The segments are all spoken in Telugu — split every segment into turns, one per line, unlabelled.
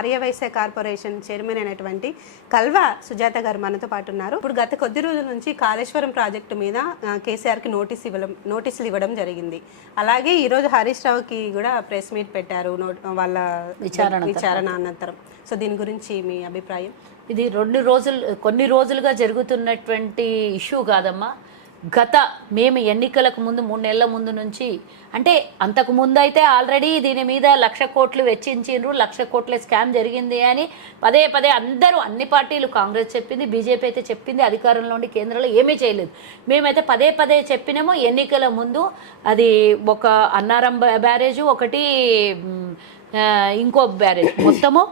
ఆర్యవైశ్య కార్పొరేషన్ చైర్మన్ అయినటువంటి కల్వ సుజాత గారు మనతో పాటు ఉన్నారు. ఇప్పుడు గత కొద్ది రోజుల నుంచి కాళేశ్వరం ప్రాజెక్టు మీద కేసీఆర్కి నోటీస్ ఇవ్వడం నోటీసులు ఇవ్వడం జరిగింది. అలాగే ఈరోజు హరీష్ రావుకి కూడా ప్రెస్ మీట్ పెట్టారు వాళ్ళ
విచారణ
విచారణ అనంతరం. సో దీని గురించి మీ అభిప్రాయం?
ఇది రెండు రోజులు కొన్ని రోజులుగా జరుగుతున్నటువంటి ఇష్యూ కాదమ్మా. గత మేము ఎన్నికలకు ముందు మూడు నెలల ముందు నుంచి అంటే అంతకు ముందు అయితే ఆల్రెడీ దీని మీద లక్ష కోట్లు వెచ్చించిండ్రు లక్ష కోట్ల స్కామ్ జరిగింది అని పదే పదే అందరూ అన్ని పార్టీలు కాంగ్రెస్ చెప్పింది బీజేపీ అయితే చెప్పింది అధికారంలో ఉండి కేంద్రంలో ఏమీ చేయలేదు. మేమైతే పదే పదే చెప్పినాము ఎన్నికల ముందు అది ఒక అన్నారం బ్యారేజ్ బ్యారేజు ఒకటి ఇంకో బ్యారేజ్. మొత్తము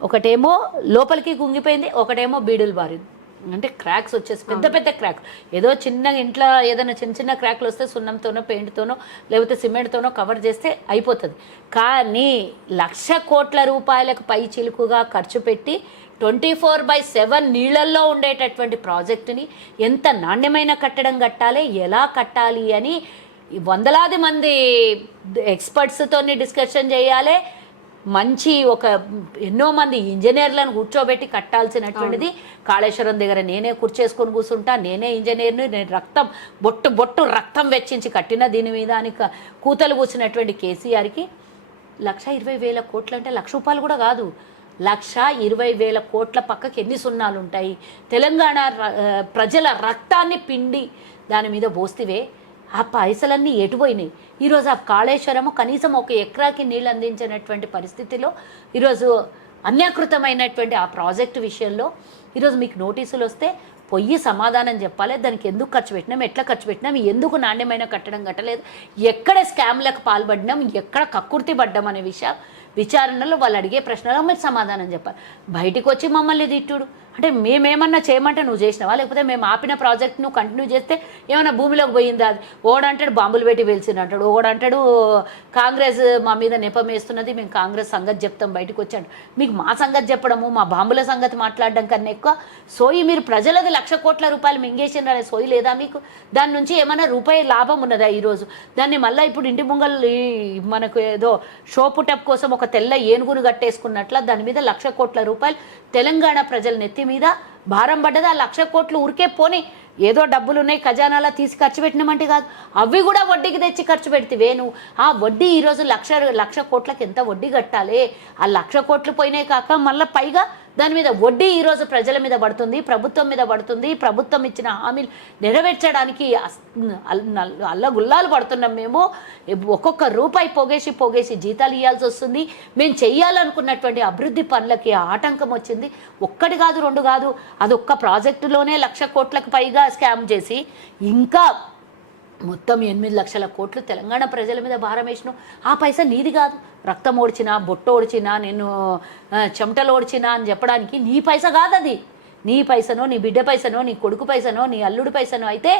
ఒకటేమో లోపలికి కుంగిపోయింది ఒకటేమో బీడులు బారింది. అంటే క్రాక్స్ వచ్చేసి పెద్ద పెద్ద క్రాక్ ఏదో చిన్న ఇంట్లో ఏదైనా చిన్న చిన్న క్రాక్లు వస్తే సున్నంతోనో పెయింట్తోనో లేకపోతే సిమెంట్తోనో కవర్ చేస్తే అయిపోతుంది. కానీ లక్ష కోట్ల రూపాయలకు పై చిలుకుగా ఖర్చు పెట్టి ట్వంటీ ఫోర్ బై సెవెన్ నీళ్ళల్లో ఉండేటటువంటి ప్రాజెక్టుని ఎంత నాణ్యమైన కట్టడం కట్టాలి ఎలా కట్టాలి అని వందలాది మంది ఎక్స్పర్ట్స్తో డిస్కషన్ చేయాలి. మంచి ఒక ఎన్నో మంది ఇంజనీర్లను కూర్చోబెట్టి కట్టాల్సినటువంటిది కాళేశ్వరం దగ్గర. నేనే కూర్చేసుకొని కూర్చుంటా నేనే ఇంజనీర్ని నేను రక్తం బొట్టు బొట్టు రక్తం వెచ్చించి కట్టిన దీని మీద అని కూతలు కూర్చున్నటువంటి కేసీఆర్కి లక్ష ఇరవై వేల కోట్లు అంటే లక్ష రూపాయలు కూడా కాదు. లక్ష ఇరవై వేల కోట్ల పక్కకి ఎన్ని సున్నాలు ఉంటాయి తెలంగాణ ప్రజల రక్తాన్ని పిండి దాని మీద పోస్తివే ఆ పైసలన్నీ ఎటుపోయినాయి ఈరోజు ఆ కాళేశ్వరము కనీసం ఒక ఎకరాకి నీళ్ళు అందించినటువంటి పరిస్థితిలో ఈరోజు అన్యాకృతమైనటువంటి ఆ ప్రాజెక్టు విషయంలో ఈరోజు మీకు నోటీసులు వస్తే పొయ్యి సమాధానం చెప్పాలి. దానికి ఎందుకు ఖర్చు పెట్టినాం? ఎట్లా ఖర్చు పెట్టినాం? ఎందుకు నాణ్యమైన కట్టడం కట్టలేదు? ఎక్కడ స్కామ్లకు పాల్పడినాం? ఎక్కడ కక్కుర్తి పడ్డాం అనే విషయం విచారణలో వాళ్ళు అడిగే ప్రశ్నలో మీరు సమాధానం చెప్పాలి. బయటికి వచ్చి మమ్మల్ని తిట్టుడు. అంటే మేమేమన్నా చేయమంటే నువ్వు చేసినావా? లేకపోతే మేము ఆపిన ప్రాజెక్ట్ నువ్వు కంటిన్యూ చేస్తే ఏమైనా భూమిలోకి పోయిందా? అది ఓడంటాడు బాంబులు పెట్టి వెలిసిన అంటాడు. ఓడంటాడు కాంగ్రెస్ మా మీద నెపం వేస్తున్నది మేము కాంగ్రెస్ సంగతి చెప్తాం బయటకు వచ్చాడు. మీకు మా సంగతి చెప్పడము మా బాంబుల సంగతి మాట్లాడడం కన్నా ఎక్కువ సోయి మీరు ప్రజలది లక్ష కోట్ల రూపాయలు మింగేసిన సోయి లేదా మీకు? దాని నుంచి ఏమైనా రూపాయి లాభం ఉన్నదా ఈరోజు? దాన్ని మళ్ళీ ఇప్పుడు ఇంటి ముంగల్ మనకు ఏదో షో పుటప్ కోసం ఒక తెల్ల ఏనుగును కట్టేసుకున్నట్ల దాని మీద లక్ష కోట్ల రూపాయలు తెలంగాణ ప్రజల నెత్తి మీద భారం పడ్డది. ఆ లక్ష కోట్లు ఉరికే పోని ఏదో డబ్బులు ఉన్నాయి ఖజానాలా తీసి ఖర్చు పెట్టినామంటే కాదు. అవి కూడా వడ్డీకి తెచ్చి ఖర్చు పెడితే నువ్వు ఆ వడ్డీ ఈరోజు లక్ష లక్ష కోట్లకి ఎంత వడ్డీ కట్టాలి? ఆ లక్ష కోట్లు పోయినాయి కాక మళ్ళీ పైగా దాని మీద వడ్డీ ఈరోజు ప్రజల మీద పడుతుంది ప్రభుత్వం మీద పడుతుంది. ప్రభుత్వం ఇచ్చిన హామీలు నెరవేర్చడానికి అల్లగుల్లాలు పడుతున్నాం మేము. ఒక్కొక్క రూపాయి పోగేసి పోగేసి జీతాలు ఇవ్వాల్సి వస్తుంది. మేము చేయాలనుకున్నటువంటి అభివృద్ధి పనులకి ఆటంకం వచ్చింది. ఒక్కటి కాదు రెండు కాదు అదొక్క ప్రాజెక్టులోనే లక్ష కోట్లకు పైగా స్కామ్ చేసి ఇంకా మొత్తం ఎనిమిది లక్షల కోట్లు తెలంగాణ ప్రజల మీద భారం వేసిన ఆ పైసా నీది కాదు. రక్తం ఓడిచినా బొట్ట ఓడిచినా నేను చెమటలు ఓడిచినా అని చెప్పడానికి నీ పైస కాదు అది నీ పైసనో నీ బిడ్డ పైసనో నీ కొడుకు పైసనో నీ అల్లుడి పైసనో అయితే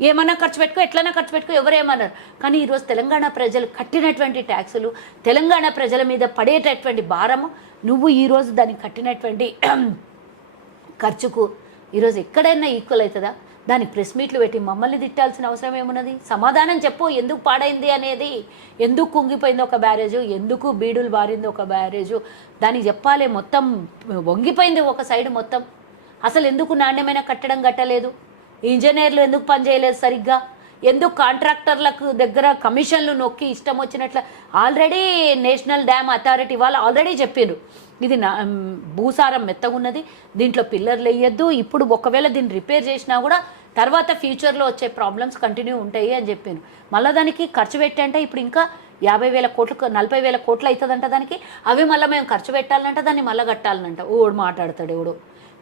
ఏమన్నా ఖర్చు పెట్టుకో ఎట్లైనా ఖర్చు పెట్టుకో ఎవరేమన్నారు కానీ ఈరోజు తెలంగాణ ప్రజలు కట్టినటువంటి ట్యాక్సులు తెలంగాణ ప్రజల మీద పడేటటువంటి భారము నువ్వు ఈరోజు దానికి కట్టినటువంటి ఖర్చుకు ఈరోజు ఎక్కడైనా ఈక్వల్ అవుతుందా? దాని ప్రెస్ మీట్లు పెట్టి మమ్మల్ని తిట్టాల్సిన అవసరం ఏమున్నది? సమాధానం చెప్పు ఎందుకు పాడైంది అనేది? ఎందుకు కుంగిపోయింది ఒక బ్యారేజు? ఎందుకు బీడులు బారింది ఒక బ్యారేజు? దానికి చెప్పాలి మొత్తం వంగిపోయింది ఒక సైడ్ మొత్తం. అసలు ఎందుకు నాణ్యమైన కట్టడం కట్టలేదు? ఇంజనీర్లు ఎందుకు పనిచేయలేదు సరిగ్గా? ఎందుకు కాంట్రాక్టర్లకు దగ్గర కమిషన్లు నొక్కి ఇష్టం వచ్చినట్లు? ఆల్రెడీ నేషనల్ డ్యామ్ అథారిటీ వాళ్ళు ఆల్రెడీ చెప్పారు ఇది నా భూసారం మెత్తగా ఉన్నది దీంట్లో పిల్లర్లు వేయద్దు ఇప్పుడు ఒకవేళ దీన్ని రిపేర్ చేసినా కూడా తర్వాత ఫ్యూచర్లో వచ్చే ప్రాబ్లమ్స్ కంటిన్యూ ఉంటాయి అని చెప్పాను మళ్ళీ దానికి ఖర్చు పెట్టంటే ఇప్పుడు ఇంకా యాభై వేల కోట్లు నలభై వేల కోట్లు అవుతుందంట దానికి. అవి మళ్ళీ మేము ఖర్చు పెట్టాలంట దాన్ని మళ్ళీ కట్టాలంట. ఓడు మాట్లాడతాడు ఎవడు.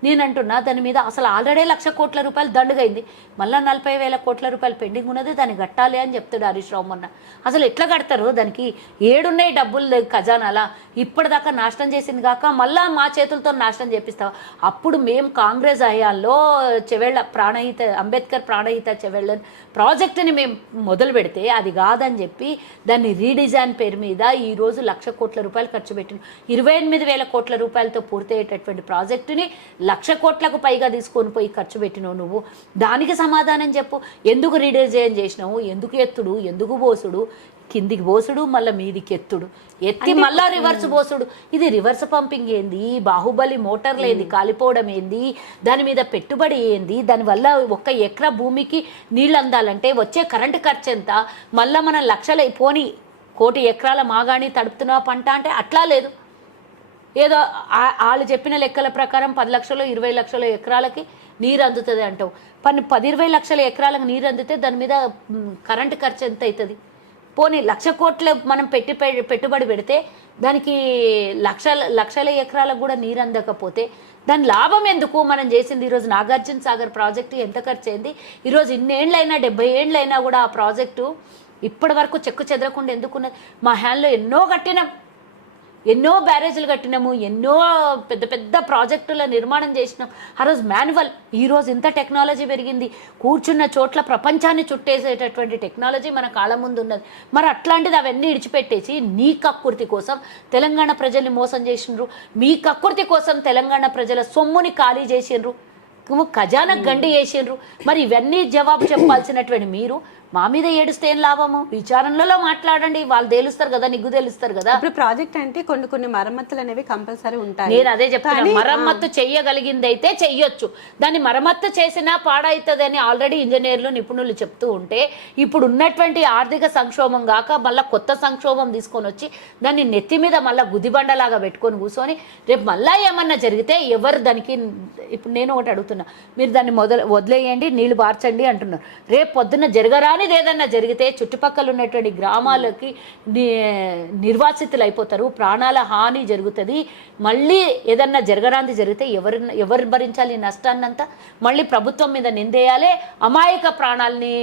నేను అంటున్నా దాని మీద అసలు ఆల్రెడీ లక్ష కోట్ల రూపాయలు దండుగైంది. మళ్ళీ నలభై వేల కోట్ల రూపాయలు పెండింగ్ ఉన్నది దాన్ని కట్టాలి అని చెప్తాడు హరీష్ రావు మొన్న. అసలు ఎట్లా కడతారు? దానికి ఏడున్నాయి డబ్బులు ద- ఖజానాలా? ఇప్పటిదాకా నాశనం చేసింది కాక మళ్ళా మా చేతులతో నాశనం చేపిస్తావా? అప్పుడు మేము కాంగ్రెస్ హయాంలో చెవెళ్ళ ప్రాణహిత అంబేద్కర్ ప్రాణహిత చెవెళ్ళ ప్రాజెక్టుని మేము మొదలు పెడితే అది కాదని చెప్పి దాన్ని రీడిజైన్ పేరు మీద ఈరోజు లక్ష కోట్ల రూపాయలు ఖర్చు పెట్టిన ఇరవై ఎనిమిది వేల కోట్ల రూపాయలతో పూర్తయ్యేటటువంటి ప్రాజెక్టుని లక్ష కోట్లకు పైగా తీసుకొని పోయి ఖర్చు పెట్టినావు నువ్వు. దానికి సమాధానం చెప్పు. ఎందుకు రీడిజైన్ చేసినావు? ఎందుకు ఎత్తుడు? ఎందుకు బోసుడు కిందికి పోసుడు మళ్ళీ మీదికి ఎత్తుడు. ఎత్తి మళ్ళా రివర్స్ పోసుడు. ఇది రివర్స్ పంపింగ్ ఏంది? బాహుబలి మోటార్లు ఏంది కాలిపోవడం ఏంది? దాని మీద పెట్టుబడి ఏంది? దానివల్ల ఒక్క ఎకరా భూమికి నీళ్ళు అందాలంటే వచ్చే కరెంటు ఖర్చు ఎంత? మళ్ళీ మనం లక్షల పోని కోటి ఎకరాల మాగాణి తడుపుతున్న పంట అంటే అట్లా లేదు. ఏదో వాళ్ళు చెప్పిన లెక్కల ప్రకారం పది లక్షలు ఇరవై లక్షల ఎకరాలకి నీరు అందుతుంది అంటావు. పని పది ఇరవై లక్షల ఎకరాలకు నీరు అందితే దాని మీద కరెంటు ఖర్చు ఎంత అవుతుంది పోనీ లక్ష కోట్ల మనం పెట్టి పె- పెట్టుబడి పెడితే దానికి లక్షల లక్షల ఎకరాలకు కూడా నీరు అందకపోతే దాని లాభం ఎందుకు? మనం చేసింది ఈరోజు నాగార్జున సాగర్ ప్రాజెక్టు ఎంత ఖర్చు అయింది ఈరోజు ఇన్నేళ్ళైనా డెబ్బై ఏళ్ళైనా కూడా ఆ ప్రాజెక్టు ఇప్పటి వరకు చెక్కు చెదరకుండా ఎందుకున్నది? మా హ్యాండ్లో ఎన్నో కట్టిన. ఎన్నో బ్యారేజీలు కట్టినాము ఎన్నో పెద్ద పెద్ద ప్రాజెక్టుల నిర్మాణం చేసినాం. ఆ రోజు మాన్యువల్ ఈ రోజు ఇంత టెక్నాలజీ పెరిగింది. కూర్చున్న చోట్ల ప్రపంచాన్ని చుట్టేసేటటువంటి టెక్నాలజీ మన కాళ్ళ ముందు ఉన్నది. మరి అట్లాంటిది అవన్నీ ఇడిచిపెట్టేసి నీ కక్కుర్తి కోసం తెలంగాణ ప్రజల్ని మోసం చేసిండ్రు మీ కక్కుర్తి కోసం తెలంగాణ ప్రజల సొమ్ముని ఖాళీ చేసిండ్రు ఖజానా గండి వేసిండ్రు మరి ఇవన్నీ జవాబు చెప్పాల్సినటువంటి మీరు మా మీద ఏడుస్తే ఏం లాభము? విచారణలో మాట్లాడండి. వాళ్ళు తేలుస్తారు కదా నిగ్గు తేలుస్తారు కదా.
ఇప్పుడు ప్రాజెక్ట్ అంటే కొన్ని కొన్ని మరమ్మతులు అనేవి కంపల్సరీ ఉంటాయి.
నేను అదే చెప్తున్నా.
కానీ,
మరమ్మత్తు చెయ్యగలిగింది అయితే చెయ్యొచ్చు. దాన్ని మరమ్మత్తు చేసినా పాడవుతుంది అని ఆల్రెడీ ఇంజనీర్లు నిపుణులు చెప్తూ ఉంటే ఇప్పుడు ఉన్నటువంటి ఆర్థిక సంక్షోభం కాక మళ్ళీ కొత్త సంక్షోభం తీసుకొని వచ్చి దాన్ని నెత్తి మీద మళ్ళీ గుదిబండలాగా పెట్టుకొని కూర్చొని రేపు మళ్ళా ఏమన్నా జరిగితే ఎవరు దానికి ఇప్పుడు నేను ఒకటి అడుగుతున్నా. మీరు దాన్ని మొదలు వదిలేయండి నీళ్ళు బార్చండి అంటున్నారు. రేపు పొద్దున్న జరగరానిది ఏదన్నా జరిగితే చుట్టుపక్కల ఉన్నటువంటి గ్రామాలకి నిర్వాసితులు అయిపోతారు ప్రాణాల హాని జరుగుతుంది. మళ్ళీ ఏదన్నా జరగరాంది జరిగితే ఎవరు ఎవరు భరించాలి నష్టాన్నంతా? మళ్ళీ ప్రభుత్వం మీద నిందేయాలి అమాయక ప్రాణాలని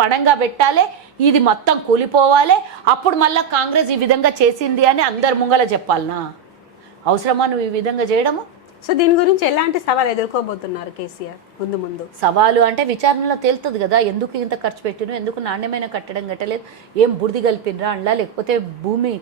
పణంగా పెట్టాలి ఇది మొత్తం కూలిపోవాలి అప్పుడు మళ్ళీ కాంగ్రెస్ ఈ విధంగా చేసింది అని అందరు ముంగల చెప్పాలనా? అవసరమా నువ్వు ఈ విధంగా చేయడము?
సో దీని గురించి ఎలాంటి సవాల్ ఎదుర్కోబోతున్నారు కేసీఆర్ ముందు ముందు?
సవాలు అంటే విచారణలో తేలుతుంది కదా ఎందుకు ఇంత ఖర్చు పెట్టిను ఎందుకు నాణ్యమైన కట్టడం కట్టలేదు ఏం బుడిది కలిపినరా అండ్లా లేకపోతే భూమి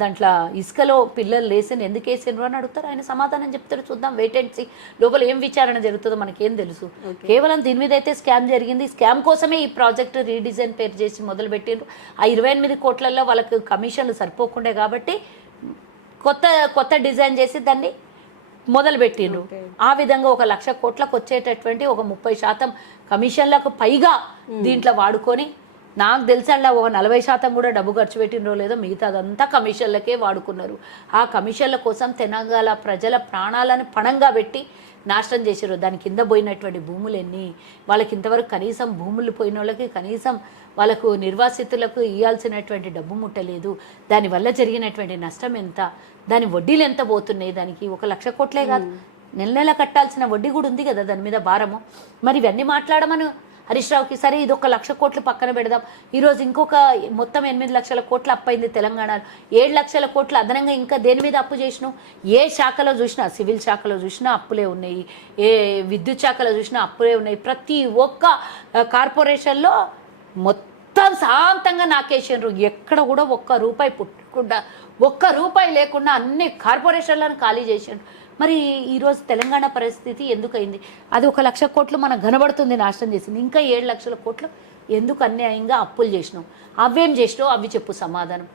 దాంట్లో ఇసుకలో పిల్లలు లేసిన ఎందుకు వేసిండ్రు అని అడుగుతారు ఆయన సమాధానం చెప్తారు చూద్దాం వెయిట్ అండ్ సీ లోపల ఏం విచారణ జరుగుతుందో మనకేం తెలుసు. కేవలం దీని మీద అయితే స్కామ్ జరిగింది. స్కామ్ కోసమే ఈ ప్రాజెక్ట్ రీడిజైన్ పేరు చేసి మొదలు పెట్టిండ్రు. ఆ ఇరవై ఎనిమిది కోట్లలో వాళ్ళకి కమిషన్లు సరిపోకుండే కాబట్టి కొత్త కొత్త డిజైన్ చేసి దాన్ని మొదలు పెట్టిండ్రు ఆ విధంగా ఒక లక్ష కోట్లకు వచ్చేటటువంటి ఒక ముప్పై శాతం కమిషన్లకు పైగా దీంట్లో వాడుకొని నాకు తెలిసల్లా ఒక నలభై శాతం కూడా డబ్బు ఖర్చు పెట్టినరో లేదో మిగతాదంతా కమిషన్లకే వాడుకున్నారు. ఆ కమిషన్ల కోసం తెలంగాణ ప్రజల ప్రాణాలను పణంగా పెట్టి నాశనం చేసారు దాని కింద పోయినటువంటి భూములు ఎన్ని వాళ్ళకి ఇంతవరకు కనీసం భూములు పోయిన వాళ్ళకి కనీసం వాళ్ళకు నిర్వాసితులకు ఇవ్వాల్సినటువంటి డబ్బు ముట్టలేదు. దానివల్ల జరిగినటువంటి నష్టం ఎంత? దాని వడ్డీలు ఎంత పోతున్నాయి? దానికి ఒక లక్ష కోట్లే కాదు. నెల నెల కట్టాల్సిన వడ్డీ కూడా ఉంది కదా దాని మీద భారము. మరి ఇవన్నీ మాట్లాడమను. హరీష్ రావుకి సరే ఇది ఒక లక్ష కోట్లు పక్కన పెడదాం. ఈరోజు ఇంకొక మొత్తం ఎనిమిది లక్షల కోట్ల అప్పు అయింది తెలంగాణలో ఏడు లక్షల కోట్లు అదనంగా ఇంకా దేని మీద అప్పు చేసినావు ఏ శాఖలో చూసినా సివిల్ శాఖలో చూసినా అప్పులే ఉన్నాయి. ఏ విద్యుత్ శాఖలో చూసినా అప్పులే ఉన్నాయి. ప్రతి ఒక్క కార్పొరేషన్లో మొత్తం శాంతంగా నాకేసిండ్రు. ఎక్కడ కూడా ఒక్క రూపాయి పుట్టకుండా ఒక్క రూపాయి లేకుండా అన్ని కార్పొరేషన్లను ఖాళీ చేసిండ్రు. మరి ఈరోజు తెలంగాణ పరిస్థితి ఎందుకైంది? అది ఒక లక్ష కోట్లు మనకు కనబడుతుంది నాశనం చేసింది. ఇంకా ఏడు లక్షల కోట్లు ఎందుకు అన్యాయంగా అప్పులు చేసినావు అవేం చేసినావు? అవి చెప్పు సమాధానం.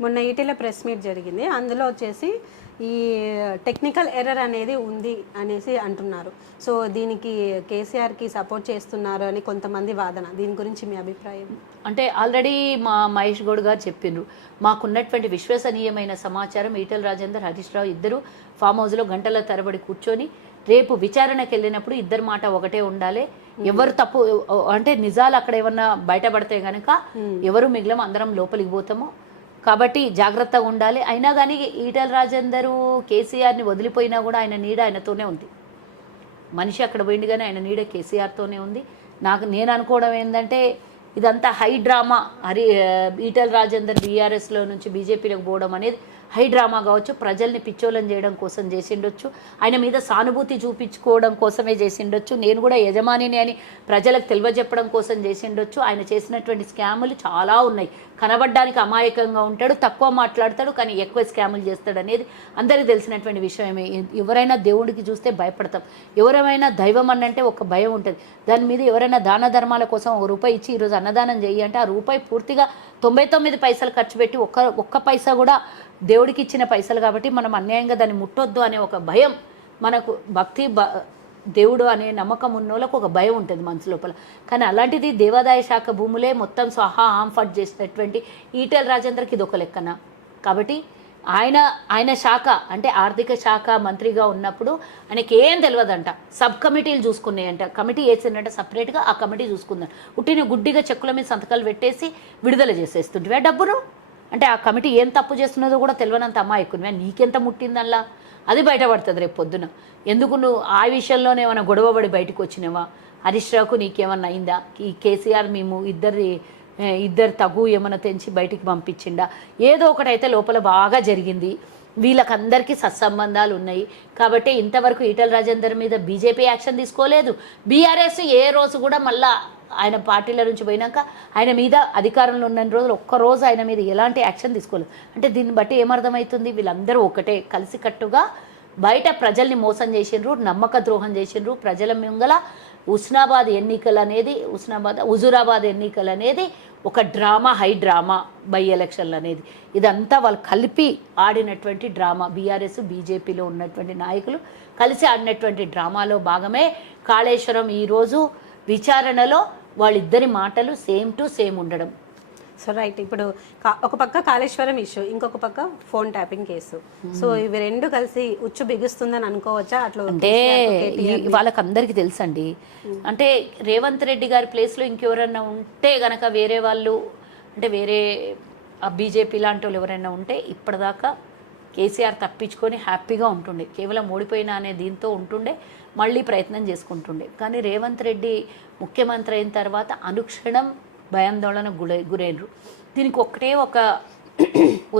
మొన్న ఈటీల ప్రెస్ మీట్ జరిగింది. అందులో వచ్చేసి ఈ టెక్నికల్ ఎర్రర్ అనేది ఉంది అనేసి అంటున్నారు. సో దీనికి కేసీఆర్కి సపోర్ట్ చేస్తున్నారు అని కొంతమంది వాదన. దీని గురించి మీ అభిప్రాయం?
అంటే ఆల్రెడీ మా మహేష్ గౌడ్ గారు చెప్పిండ్రు. మాకున్నటువంటి విశ్వసనీయమైన సమాచారం ఈటల రాజేందర్ హరీష్ రావు ఇద్దరు ఫామ్ హౌస్లో గంటల తరబడి కూర్చొని రేపు విచారణకి వెళ్ళినప్పుడు ఇద్దరు మాట ఒకటే ఉండాలి. ఎవరు తప్పు అంటే నిజాలు అక్కడ ఏమన్నా బయటపడితే కనుక ఎవరు మిగిలం అందరం లోపలికి పోతాము. కాబట్టి జాగ్రత్తగా ఉండాలి. అయినా కానీ ఈటల రాజేందరు కేసీఆర్ని వదిలిపోయినా కూడా ఆయన నీడ ఆయనతోనే ఉంది. మనిషి అక్కడ పోయింది కానీ ఆయన నీడ కేసీఆర్తోనే ఉంది. నాకు నేను అనుకోవడం ఏంటంటే ఇదంతా హై డ్రామా. హరి ఈటల రాజేందర్ బీఆర్ఎస్లో నుంచి బీజేపీలోకి పోవడం అనేది హై డ్రామా కావచ్చు ప్రజల్ని పిచ్చోలం చేయడం కోసం చేసిండొచ్చు. ఆయన మీద సానుభూతి చూపించుకోవడం కోసమే చేసిండొచ్చు. నేను కూడా యజమానిని అని ప్రజలకు తెలియజెప్పడం కోసం చేసిండొచ్చు. ఆయన చేసినటువంటి స్కాములు చాలా ఉన్నాయి. కనబడ్డానికి అమాయకంగా ఉంటాడు తక్కువ మాట్లాడతాడు కానీ ఎక్కువ స్కాములు చేస్తాడు అనేది అందరికీ తెలిసినటువంటి విషయమే. ఎవరైనా దేవుడికి చూస్తే భయపడతాం. ఎవరైనా దైవం అన్నంటే ఒక భయం ఉంటుంది. దాని మీద ఎవరైనా దాన ధర్మాల కోసం ఒక రూపాయి ఇచ్చి ఈరోజు అన్నదానం చెయ్యి అంటే ఆ రూపాయి పూర్తిగా తొంభై తొమ్మిది పైసలు ఖర్చు పెట్టి ఒక్క ఒక్క పైసా కూడా దేవుడికి ఇచ్చిన పైసలు కాబట్టి మనం అన్యాయంగా దాన్ని ముట్టొద్దు అనే ఒక భయం మనకు భక్తి బ దేవుడు అనే నమ్మకం ఉన్నోళ్ళకు ఒక భయం ఉంటుంది మనసు లోపల. కానీ అలాంటిది దేవాదాయ శాఖ భూములే మొత్తం సహా ఆంఫట్ చేసినటువంటి ఈటెల్ రాజేంద్రకి ఇది ఒక లెక్కన. కాబట్టి ఆయన ఆయన శాఖ అంటే ఆర్థిక శాఖ మంత్రిగా ఉన్నప్పుడు ఆయనకి ఏం తెలియదంట సబ్ కమిటీలు చూసుకున్నాయంట. కమిటీ వేసిందంట సపరేట్గా ఆ కమిటీ చూసుకుందాం ఉట్టిన గుడ్డిగా చెక్కుల మీద సంతకాలు పెట్టేసి విడుదల చేసేస్తుంటే డబ్బును అంటే ఆ కమిటీ ఏం తప్పు చేస్తున్నదో కూడా తెలియనంత అమ్మాయికునివే నీకెంత ముట్టిందల్లా? అది బయటపడుతుంది రేపు పొద్దున. ఎందుకు నువ్వు ఆ విషయంలోనే ఏమైనా గొడవబడి బయటకు వచ్చినావా? హరీష్ రావుకు నీకేమన్నా అయిందా? ఈ కేసీఆర్ మేము ఇద్దరి ఇద్దరు తగు ఏమైనా తెంచి బయటికి పంపించిండా? ఏదో ఒకటైతే లోపల బాగా జరిగింది. వీళ్ళకందరికీ సత్సంబంధాలు ఉన్నాయి. కాబట్టి ఇంతవరకు ఈటల రాజేందర్ మీద బీజేపీ యాక్షన్ తీసుకోలేదు. బీఆర్ఎస్ ఏ రోజు కూడా మళ్ళా ఆయన పార్టీల నుంచి పోయినాక ఆయన మీద అధికారంలో ఉన్న రోజులు ఒక్క రోజు ఆయన మీద ఎలాంటి యాక్షన్ తీసుకోలేదు. అంటే దీన్ని బట్టి ఏమర్థమవుతుంది? వీళ్ళందరూ ఒకటే కలిసికట్టుగా బయట ప్రజల్ని మోసం చేసిండ్రు నమ్మక ద్రోహం చేసిండ్రు. ప్రజల ముంగల ఉస్నాబాద్ ఎన్నికలు అనేది ఉస్నాబాద్ హుజూరాబాద్ ఎన్నికలు అనేది ఒక డ్రామా హై డ్రామా బై ఎలక్షన్లు అనేది. ఇదంతా వాళ్ళు కలిపి ఆడినటువంటి డ్రామా. బీఆర్ఎస్ బీజేపీలో ఉన్నటువంటి నాయకులు కలిసి ఆడినటువంటి డ్రామాలో భాగమే. కాళేశ్వరం ఈరోజు విచారణలో వాళ్ళిద్దరి మాటలు సేమ్ టు సేమ్ ఉండడం.
సో రైట్ ఇప్పుడు ఒక పక్క కాళేశ్వరం ఇష్యూ ఇంకొక పక్క ఫోన్ ట్యాపింగ్ కేసు సో ఇవి రెండు కలిసి ఉచ్చు బిగుస్తుందని అనుకోవచ్చా? అట్లా
అంటే
కేసీఆర్కు కేటీఆర్
ఈ- వాళ్ళకందరికీ తెలుసండి. అంటే రేవంత్ రెడ్డి గారి ప్లేస్లో ఇంకెవరైనా ఉంటే గనక వేరే వాళ్ళు అంటే వేరే బీజేపీ లాంటి వాళ్ళు ఎవరైనా ఉంటే ఇప్పటిదాకా కేసీఆర్ తప్పించుకొని హ్యాపీగా ఉంటుండే. కేవలం ఓడిపోయినా అనే దీంతో ఉంటుండే. మళ్ళీ ప్రయత్నం చేసుకుంటుండే. కానీ రేవంత్ రెడ్డి ముఖ్యమంత్రి అయిన తర్వాత అనుక్షణం భయాందోళన గురై గురైనరు దీనికి ఒకటే ఒక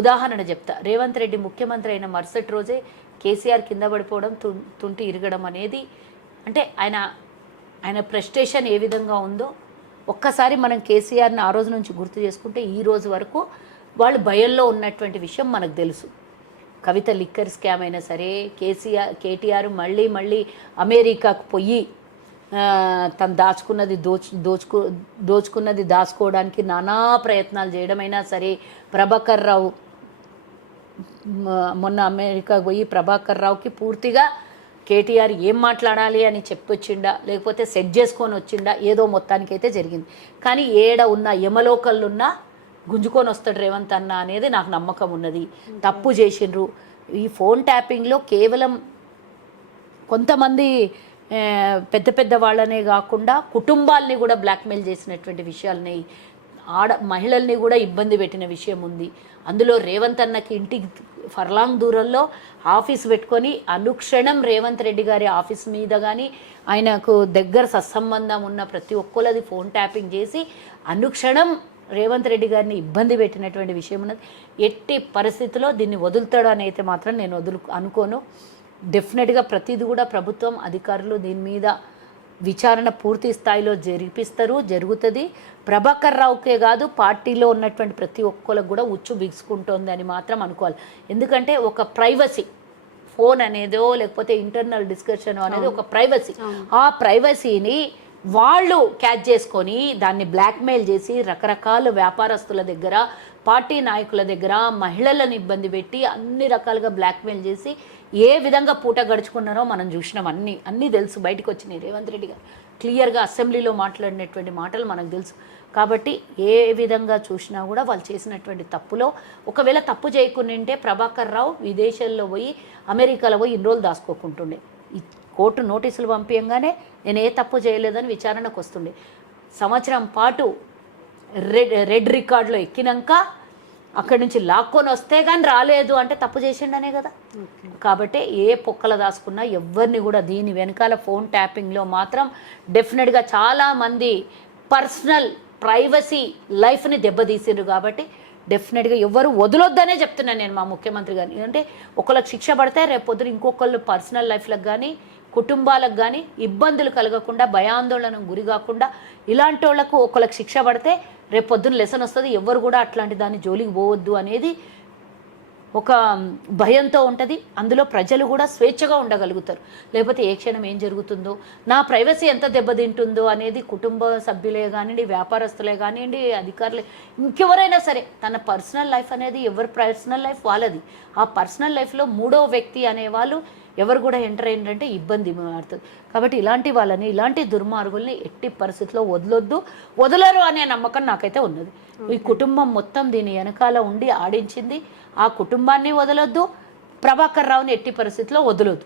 ఉదాహరణ చెప్తా. రేవంత్ రెడ్డి ముఖ్యమంత్రి అయిన మరుసటి రోజే కేసీఆర్ కింద పడిపోవడం తు తుంటి ఇరగడం అనేది అంటే ఆయన ఆయన ప్రెస్టేషన్ ఏ విధంగా ఉందో ఒక్కసారి మనం కేసీఆర్ని ఆ రోజు నుంచి గుర్తు చేసుకుంటే ఈ రోజు వరకు వాళ్ళు భయంలో ఉన్నటువంటి విషయం మనకు తెలుసు. కవిత లిక్కర్ స్కామ్ అయినా సరే కేసీఆర్ కేటీఆర్ మళ్ళీ మళ్ళీ అమెరికాకు పోయి తను దాచుకున్నది దోచు దోచుకు దోచుకున్నది దాచుకోవడానికి నానా ప్రయత్నాలు చేయడమైనా సరే ప్రభాకర్ రావు మొన్న అమెరికాకు పోయి ప్రభాకర్ రావుకి పూర్తిగా కేటీఆర్ ఏం మాట్లాడాలి అని చెప్పొచ్చిండా లేకపోతే సెట్ చేసుకొని వచ్చిండా ఏదో మొత్తానికైతే జరిగింది. కానీ ఏడ ఉన్న యమలోకల్లున్నా గుంజుకొని వస్తాడు రేవంత్ అన్న అనేది నాకు నమ్మకం ఉన్నది. తప్పు చేసిండ్రు. ఈ ఫోన్ ట్యాపింగ్లో కేవలం కొంతమంది పెద్ద పెద్ద వాళ్ళనే కాకుండా కుటుంబాల్ని కూడా బ్లాక్మెయిల్ చేసినటువంటి విషయాల్ని ఆడ మహిళల్ని కూడా ఇబ్బంది పెట్టిన విషయం ఉంది. అందులో రేవంత్ అన్నకి ఇంటికి ఫర్లాంగ్ దూరంలో ఆఫీస్ పెట్టుకొని అనుక్షణం రేవంత్ రెడ్డి గారి ఆఫీస్ మీద కానీ ఆయనకు దగ్గర సత్సంబంధం ఉన్న ప్రతి ఒక్కరిది ఫోన్ ట్యాపింగ్ చేసి అనుక్షణం రేవంత్ రెడ్డి గారిని ఇబ్బంది పెట్టినటువంటి విషయం ఉన్నది. ఎట్టి పరిస్థితిలో దీన్ని వదులుతాడు అని అయితే మాత్రం నేను వదులు అనుకోను. డెఫినెట్గా ప్రతిదీ కూడా ప్రభుత్వం అధికారులు దీని మీద విచారణ పూర్తి స్థాయిలో జరిపిస్తారు జరుగుతుంది. ప్రభాకర్ రావుకే కాదు పార్టీలో ఉన్నటువంటి ప్రతి ఒక్కరికి కూడా ఉచ్చు బిగుసుకుంటోంది అని మాత్రం అనుకోవాలి. ఎందుకంటే ఒక ప్రైవసీ ఫోన్ అనేదో లేకపోతే ఇంటర్నల్ డిస్కషన్ అనేది ఒక ప్రైవసీ. ఆ ప్రైవసీని వాళ్ళు క్యాచ్ చేసుకొని దాన్ని బ్లాక్మెయిల్ చేసి రకరకాల వ్యాపారస్తుల దగ్గర పార్టీ నాయకుల దగ్గర మహిళలను ఇబ్బంది పెట్టి అన్ని రకాలుగా బ్లాక్మెయిల్ చేసి ఏ విధంగా పూట గడుచుకున్నారో మనం చూసినాం. అన్ని అన్నీ తెలుసు. బయటకు వచ్చినాయి. రేవంత్ రెడ్డి గారు క్లియర్గా అసెంబ్లీలో మాట్లాడినటువంటి మాటలు మనకు తెలుసు. కాబట్టి ఏ విధంగా చూసినా కూడా వాళ్ళు చేసినటువంటి తప్పులో ఒకవేళ తప్పు చేయకుండింటే ప్రభాకర్ రావు విదేశాల్లో పోయి అమెరికాలో పోయి ఇన్ని రోజులు దాచుకోకుంటుండే. కోర్టు నోటీసులు పంపించగానే నేను ఏ తప్పు చేయలేదని విచారణకు వస్తుండే సంవత్సరం పాటు రెడ్ రెడ్ రికార్డులో ఎక్కినాక అక్కడి నుంచి లాక్కొని వస్తే కానీ రాలేదు అంటే తప్పు చేసిండనే కదా. కాబట్టి ఏ పొక్కల దాచుకున్నా ఎవరిని కూడా దీని వెనకాల ఫోన్ ట్యాపింగ్లో మాత్రం డెఫినెట్గా చాలామంది పర్సనల్ ప్రైవసీ లైఫ్ని దెబ్బతీసిండ్రు కాబట్టి డెఫినెట్గా ఎవరు వదలొద్దనే చెప్తున్నాను నేను మా ముఖ్యమంత్రి గారిని. ఎందుకంటే ఒకళ్ళకి శిక్ష పడితే రేపు పొద్దున ఇంకొకళ్ళు పర్సనల్ లైఫ్లకు కానీ కుటుంబాలకు కానీ ఇబ్బందులు కలగకుండా భయాందోళనకు గురి కాకుండా ఇలాంటి వాళ్ళకు ఒకళ్ళకి శిక్ష పడితే రేపు లెసన్ వస్తుంది. ఎవరు కూడా అట్లాంటి దాన్ని జోలికి పోవద్దు అనేది ఒక భయంతో ఉంటుంది. అందులో ప్రజలు కూడా స్వేచ్ఛగా ఉండగలుగుతారు. లేకపోతే ఏ క్షణం ఏం జరుగుతుందో నా ప్రైవసీ ఎంత దెబ్బతింటుందో అనేది కుటుంబ సభ్యులే కానివ్వండి వ్యాపారస్తులే కానివ్వండి అధికారులే ఇంకెవరైనా సరే తన పర్సనల్ లైఫ్ అనేది ఎవరి పర్సనల్ లైఫ్ వాళ్ళది. ఆ పర్సనల్ లైఫ్లో మూడో వ్యక్తి అనేవాళ్ళు ఎవరు కూడా ఎంటర్ అయ్యిందంటే ఇబ్బంది మారుతుంది కాబట్టి ఇలాంటి వాళ్ళని ఇలాంటి దుర్మార్గుల్ని ఎట్టి పరిస్థితిలో వదలొద్దు. వదలరు అనే నమ్మకం నాకైతే ఉన్నది. ఈ కుటుంబం మొత్తం దీని వెనకాల ఉండి ఆడించింది. ఆ కుటుంబాన్ని వదలొద్దు. ప్రభాకర్ రావుని ఎట్టి పరిస్థితిలో వదలొద్దు.